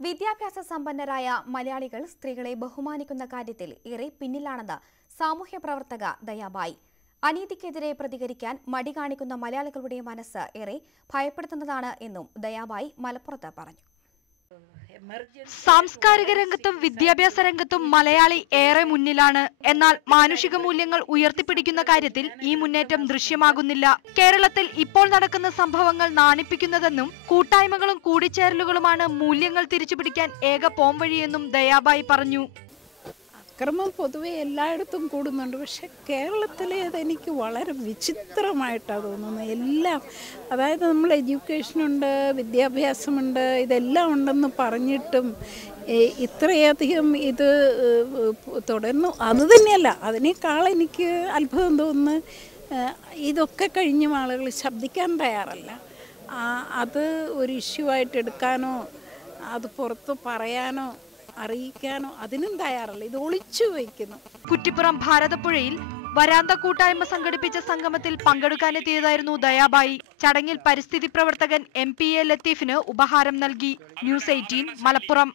വിദ്യാഭ്യാസ സമ്പന്നരായ മലയാളികൾ സ്ത്രീകളെ ബഹുമാനിക്കുന്ന കാര്യത്തിൽ ഏറെ പിന്നിലാണെന്ന് സാമൂഹ്യ പ്രവർത്തക ദയാബായി. അനീതിക്കെതിരെ പ്രതികരിക്കാൻ മടി കാണിക്കുന്ന മലയാളികളുടെ മനസ്സ് ഏറെ ഭയപ്പെടുത്തുന്നതാണ് എന്നും ദയാബായി മലപ്പുറത്ത് പറഞ്ഞു. സാംസ്കാരിക രംഗത്തും വിദ്യാഭ്യാസ രംഗത്തും മലയാളി ഏറെ മുന്നിലാണ്. എന്നാൽ മാനുഷിക മൂല്യങ്ങൾ ഉയർത്തിപ്പിടിക്കുന്ന കാര്യത്തിൽ ഈ മുന്നേറ്റം ദൃശ്യമാകുന്നില്ല. കേരളത്തിൽ ഇപ്പോൾ നടക്കുന്ന സംഭവങ്ങൾ നാണിപ്പിക്കുന്നതെന്നും കൂട്ടായ്മകളും കൂടിച്ചേരലുകളുമാണ് മൂല്യങ്ങൾ തിരിച്ചുപിടിക്കാൻ ഏക പോംവഴിയെന്നും ദയാബായി പറഞ്ഞു. അക്രമം പൊതുവെ എല്ലായിടത്തും കൂടുന്നുണ്ട്. പക്ഷെ കേരളത്തിലെ അതെനിക്ക് വളരെ വിചിത്രമായിട്ടാണ് തോന്നുന്നത്. എല്ലാം അതായത് നമ്മൾ എഡ്യൂക്കേഷനുണ്ട് വിദ്യാഭ്യാസമുണ്ട് ഇതെല്ലാം ഉണ്ടെന്ന് പറഞ്ഞിട്ടും ഇത്രയധികം ഇത് തുടർന്നു. അത് തന്നെയല്ല അതിനേക്കാൾ എനിക്ക് അത്ഭുതം തോന്നുന്നു ഇതൊക്കെ കഴിഞ്ഞും ആളുകൾ ശബ്ദിക്കാൻ തയ്യാറല്ല. അത് ഒരു ഇഷ്യൂ ആയിട്ട് എടുക്കാനോ അത് പുറത്ത് പറയാനോ അറിയിക്കാനോ അതിനും തയ്യാറല്ല. ഇത് ഒളിച്ചു വയ്ക്കുന്നു. കുറ്റിപ്പുറം ഭാരതപ്പുഴയിൽ വരാന്ത കൂട്ടായ്മ സംഘടിപ്പിച്ച സംഗമത്തിൽ പങ്കെടുക്കാനെത്തിയതായിരുന്നു ദയാബായി. ചടങ്ങിൽ പരിസ്ഥിതി പ്രവർത്തകൻ എം പി എ ലത്തീഫിന് ഉപഹാരം നൽകി. News eighteen Malappuram.